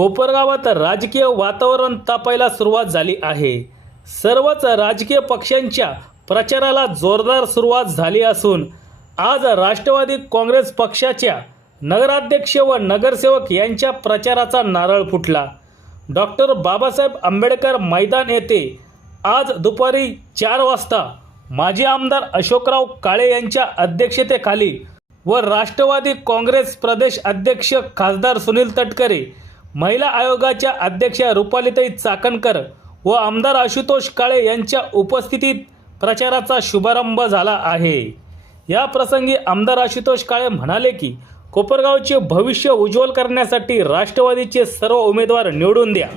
कोपरगावात राजकीय वातावरण तापायला सुरुवात झाली आहे. सर्वच राजकीय पक्षांच्या प्रचाराला जोरदार सुरुवात झाली असून आज राष्ट्रवादी काँग्रेस पक्षाच्या नगराध्यक्ष व नगरसेवक यांच्या प्रचाराचा नारळ फुटला. डॉक्टर बाबासाहेब आंबेडकर मैदान येथे आज दुपारी 4 वाजता माजी आमदार अशोकराव काळे यांच्या अध्यक्षतेखाली व राष्ट्रवादी काँग्रेस प्रदेश अध्यक्ष खासदार सुनील तटकरे, महिला आयोगाच्या अध्यक्षा रुपालीताई चाकणकर व आमदार आशुतोष काळे यांच्या उपस्थितीत प्रचाराचा शुभारंभ झाला आहे. या प्रसंगी आमदार आशुतोष काळे म्हणाले की कोपरगावचे भविष्य उज्ज्वल करण्यासाठी राष्ट्रवादीचे सर्व उमेदवार निवडून द्या.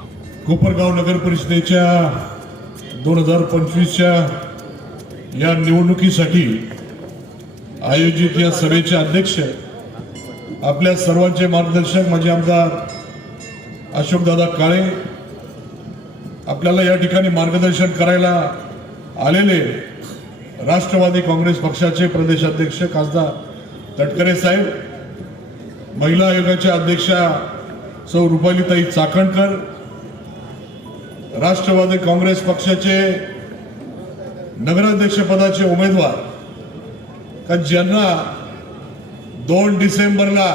कोपरगाव नगर परिषदेच्या 2025च्या या निवडणुकीसाठी आयोजित या सभेचे अध्यक्ष आपल्या सर्वांचे मार्गदर्शक माजी आमदार अशोकदादा काळे, आपल्याला या ठिकाणी मार्गदर्शन करायला आलेले राष्ट्रवादी काँग्रेस पक्षाचे प्रदेश अध्यक्ष खासदार तटकरे साहेब, महिला आयोगाच्या अध्यक्षा सौ रुपालीताई चाकणकर, राष्ट्रवादी काँग्रेस पक्षाचे नगराध्यक्ष पदाचे उमेदवार का ज्यांना 2 डिसेंबरला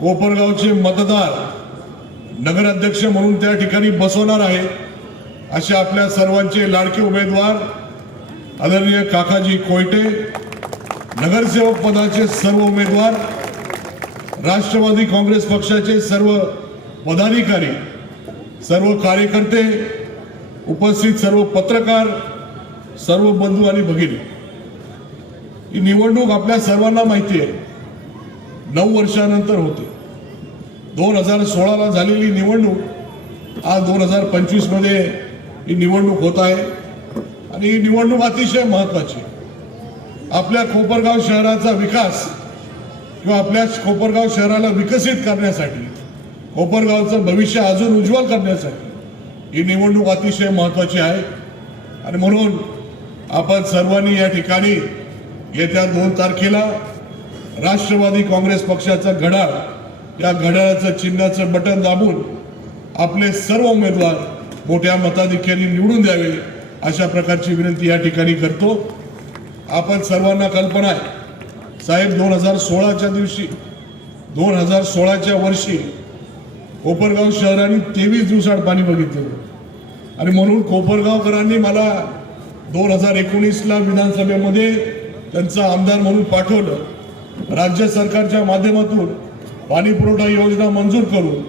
कोपरगावचे मतदार नगराध्यक्ष म्हणून त्या ठिकाणी बसवणार आहे, असे आपल्या सर्वांचे लाडके उमेदवार आदरणीय काकाजी कोयटे, नगरसेवक पदाचे सर्व उमेदवार, राष्ट्रवादी काँग्रेस पक्षाचे सर्व पदाधिकारी, सर्व कार्यकर्ते, उपस्थित सर्व पत्रकार, सर्व बंधू आणि भगिनी, ही निवडणूक आपल्या सर्वांना माहिती आहे 9 वर्षानंतर होते. 2016ला झालेली निवडणूक आज 2025 मध्ये ही निवडणूक होत आहे आणि ही निवडणूक अतिशय महत्त्वाची. आपल्या कोपरगाव शहराचा विकास किंवा आपल्या कोपरगाव शहराला विकसित करण्यासाठी, कोपरगावचं भविष्य अजून उज्ज्वल करण्यासाठी ही निवडणूक अतिशय महत्त्वाची आहे. आणि म्हणून आपण सर्वांनी या ठिकाणी येत्या 2 तारखेला राष्ट्रवादी काँग्रेस पक्षाचा घड्याळ, या घड्याळाचं चिन्हाचं बटन दाबून आपले सर्व उमेदवार मोठ्या मताधिक्याने निवडून द्यावे, अशा प्रकारची विनंती या ठिकाणी करतो. आपण सर्वांना कल्पना आहे साहेब, 2016च्या दिवशी 2016च्या वर्षी कोपरगाव शहराने 23 दिवसात पाणी बघितलं आणि म्हणून कोपरगावकरांनी मला 2019ला विधानसभेमध्ये त्यांचा आमदार म्हणून पाठवलं. राज्य सरकारच्या माध्यमातून पाणी पुरवठा योजना मंजूर करून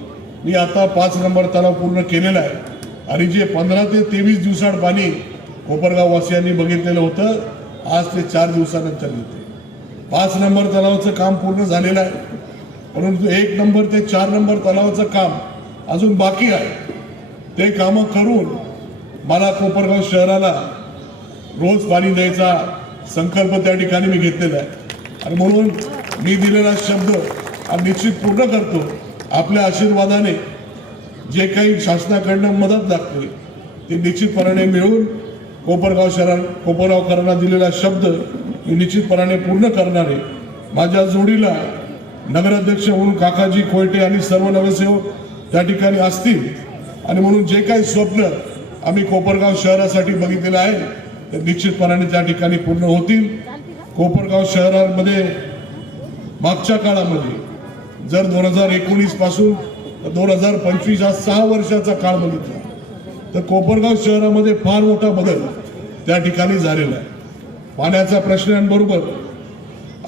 मी आता 5 नंबर तलाव पूर्ण केलेला आहे आणि जे 15 ते 23 दिवसात पाणी कोपरगाव वासियांनी बघितलेलं होतं, आज ते 4 दिवसानंतर येते. 5 नंबर तलावाचं काम पूर्ण झालेलं आहे, परंतु 1 नंबर ते 4 नंबर तलावाचं काम अजून बाकी आहे. ते कामं करून मला कोपरगाव शहराला रोज पाणी द्यायचा संकल्प त्या ठिकाणी मी घेतलेला आहे आणि म्हणून मी दिलेला शब्द निश्चित पूर्ण करतो. आपल्या आशीर्वादाने जे काही शासनाकडनं मदत लागते ते निश्चितपणाने मिळून कोपरगावकरांना दिलेला शब्द मी निश्चितपणाने पूर्ण करणार आहे. माझ्या जोडीला नगराध्यक्ष म्हणून काकाजी कोयटे आणि सर्व नगरसेवक त्या ठिकाणी असतील आणि म्हणून जे काही स्वप्न आम्ही कोपरगाव शहरासाठी बघितलेलं आहे ते निश्चितपणाने त्या ठिकाणी पूर्ण होतील. कोपरगाव शहरामध्ये मागच्या काळामध्ये जर 2019 पासून 2025 हा 6 वर्षाचा काळ बघितला तर कोपरगाव शहरामध्ये फार मोठा बदल त्या ठिकाणी झालेला आहे. पाण्याच्या प्रश्नांबरोबर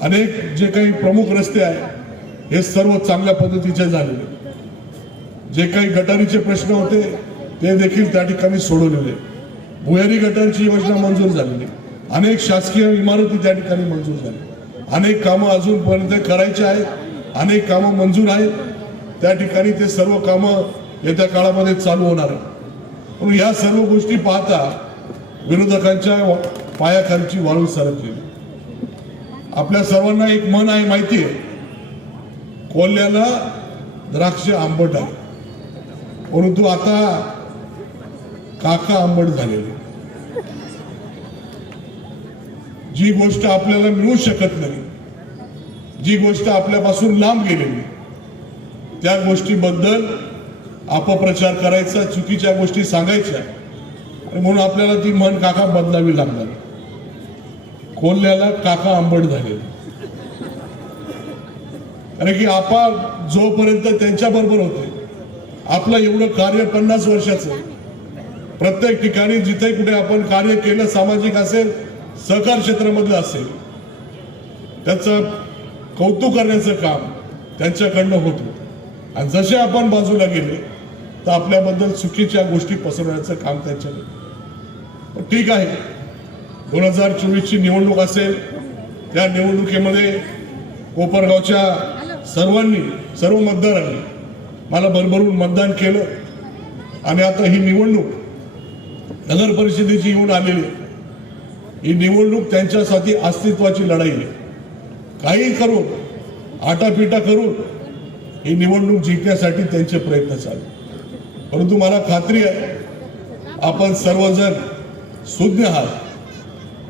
अनेक जे काही प्रमुख रस्ते आहेत हे सर्व चांगल्या पद्धतीचे झालेले. जे काही गटारीचे प्रश्न होते ते देखील त्या ठिकाणी सोडवलेले. भुयारी गटारची योजना मंजूर झालेली, अनेक शासकीय इमारती त्या ठिकाणी मंजूर झाल्या, अनेक कामं अजूनपर्यंत करायची आहेत, अनेक कामं मंजूर आहेत. त्या ठिकाणी ते सर्व कामं येत्या काळामध्ये चालू होणार आहे. पण या सर्व गोष्टी पाहता विरोधकांच्या पायाखालची वाळू सरकलेली. आपल्या सर्वांना एक मन आहे, माहिती आहे, कोल्ह्याला द्राक्ष आंबट आहे, परंतु आता काका आंबट झालेले. जी गोष्ट आपल्याला मिळू शकत नाही, जी गोष्ट आपल्यापासून लांब गेलेली त्या गोष्टीबद्दल अपप्रचार करायचा, चुकीच्या गोष्टी सांगायच्या, आणि म्हणून आपल्याला ती म्हण काका बदलावी लागणार. कोल्ह्याला काका आंबट झाले. कारण की आपण जोपर्यंत त्यांच्या बरोबर होते, आपलं एवढं कार्य 50 वर्षाचं, प्रत्येक ठिकाणी जिथे कुठे आपण कार्य केलं, सामाजिक असेल, सहकार क्षेत्रामधलं असेल, त्याचं कौतुक करण्याचं काम त्यांच्याकडनं होतं. आणि जसे आपण बाजूला गेले तर आपल्याबद्दल चुकीच्या गोष्टी पसरवण्याचं काम त्यांच्याकडे. ठीक आहे, 2024ची निवडणूक असेल, त्या निवडणुकीमध्ये कोपरगावच्या सर्व मतदारांनी मला भरभरून मतदान केलं. आणि आता ही निवडणूक नगर परिषदेची येऊन आलेली, ही निवडणूक त्यांच्यासाठी अस्तित्वाची लढाई आहे. काही करून, आटापिटा करून ही निवडणूक जिंकण्यासाठी त्यांचे प्रयत्न चालू. परंतु मला खात्री आहे, आपण सर्वजण सुज्ञ आहात.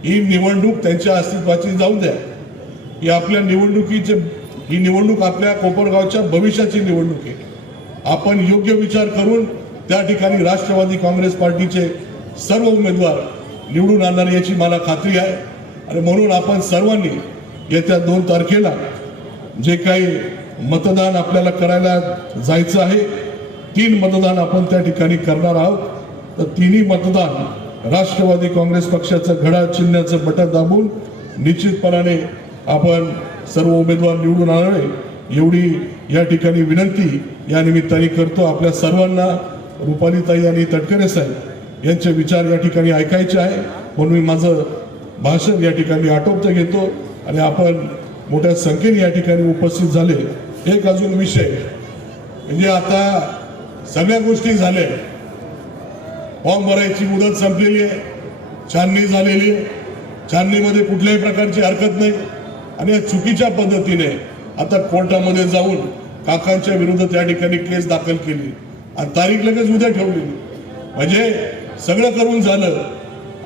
ही निवडणूक त्यांच्या अस्तित्वाची जाऊन द्या. ही निवडणूक आपल्या कोपरगावच्या भविष्याची निवडणूक आहे. आपण योग्य विचार करून त्या ठिकाणी राष्ट्रवादी काँग्रेस पार्टीचे सर्व उमेदवार निवडून आणणार याची मला खात्री आहे. आणि म्हणून आपण सर्वांनी येत्या 2 तारखेला जे काही मतदान आपल्याला करायला जायचं आहे, 3 मतदान आपण त्या ठिकाणी करणार आहोत. तर तिन्ही मतदान राष्ट्रवादी काँग्रेस पक्षाचं घड्याळ चिन्हाचं बटन दाबून निश्चितपणाने आपण सर्व उमेदवार निवडून आणावे, एवढी या ठिकाणी विनंती या निमित्ताने करतो. आपल्या सर्वांना रुपालीताई आणि तटकरे साहेब यांचे विचार या ठिकाणी ऐकायचे आहे, म्हणून मी माझं भाषण या ठिकाणी आटोपत घेतो. आणि आपण मोठ्या संख्येने या ठिकाणी उपस्थित झाले. एक अजून विषय म्हणजे आता सगळ्या गोष्टी झाल्या, फॉर्म भरायची मुदत संपलेली आहे, छाननी झालेली आहे, छाननीमध्ये कुठल्याही प्रकारची हरकत नाही. आणि या चुकीच्या पद्धतीने आता कोर्टामध्ये जाऊन काकांच्या विरुद्ध त्या ठिकाणी केस दाखल केली आणि तारीख लगेच उद्या ठेवली. म्हणजे सगळं करून झालं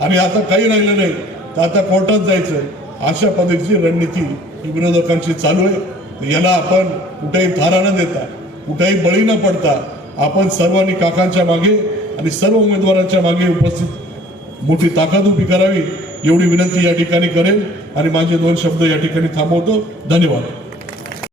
आणि आता काही राहिलं नाही, तर आता कोर्टात जायचं, अशा पद्धतीची रणनीती ही विरोधकांची चालू आहे. याला आपण कुठेही थारा न देता, कुठेही बळी न पडता आपण सर्वांनी काकांच्या मागे आणि सर्व उमेदवारांच्या मागे उपस्थित मोठी ताकद उभी करावी, एवढी विनंती या ठिकाणी करेल. आणि माझे 2 शब्द या ठिकाणी थांबवतो. धन्यवाद.